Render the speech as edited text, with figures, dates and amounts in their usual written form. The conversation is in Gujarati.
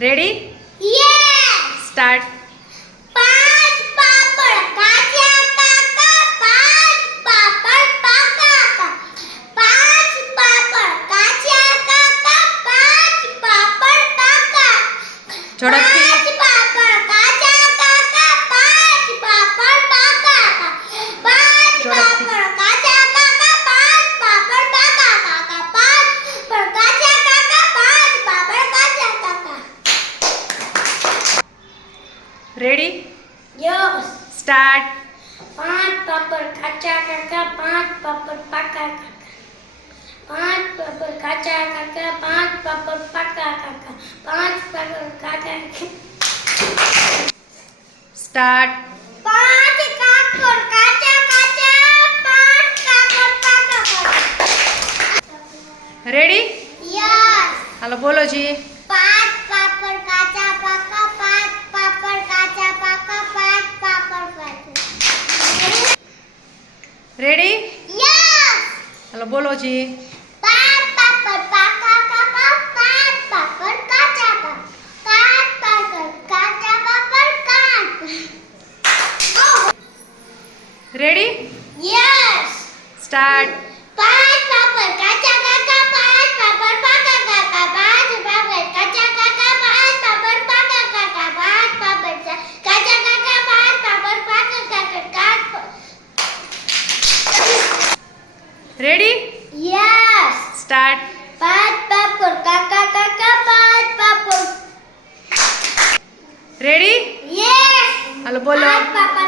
રેડી? Yes. સ્ટાર્ટ. 5 પાપડ કાચા કાકા, 5 પાપડ પાકા કાકા, 5 પાપડ કાચા કાકા, 5 પાપડ પાકા, ઝડપથી. 5 પાપડ કાચા કાકા, 5 પાપડ પાકા કાકા, 5 ઝડપથી. પાપડ કાચા કાકા, 5 પાપડ પાકા કાકા, 5 પાપડ કાચા કાકા, 5 પાપડ કાચા કાકા. રેડી? Yes. સ્ટાર્ટ. 5 પાપડ કાચા કાકા, 5 પાપડ પાકા કાકા, 5 પાપડ કાચા કાકા, 5 પાપડ પાકા કાકા, 5 પાપડ કાચા. સ્ટાર્ટ. 5 કાકડ કાચા કાચા, 5 કાકડ પાકા કાકા. રેડી? યસ. હાલો બોલો જી. 5 પાપડ કાચા પાકા, 5 પાપડ કાચા પાકા, 5 પાપડ પાકા. રેડી? યસ. હાલો બોલો જી. 5 પાપડ પાકા કાકા, 5 પાપડ કાચા કાકા, 5 પાપડ કાચા પાપડ કાકા. રેડી? યસ. સ્ટાર્ટ. 5 પાપડ કાચા કાકા, 5 પાપડ પાકા કાકા, 5 પાપડ કાચા કાકા, 5 પાપડ પાકા કાકા, 5 પાપડ કાચા કાકા, 5 પાપડ પાકા કાકા. રેડી? યસ. સ્ટાર્ટ. 5 પાપડ કાકા કાકા, 5 પાપડ. રેડી? યસ. હાલો બોલો. 5 પાપડ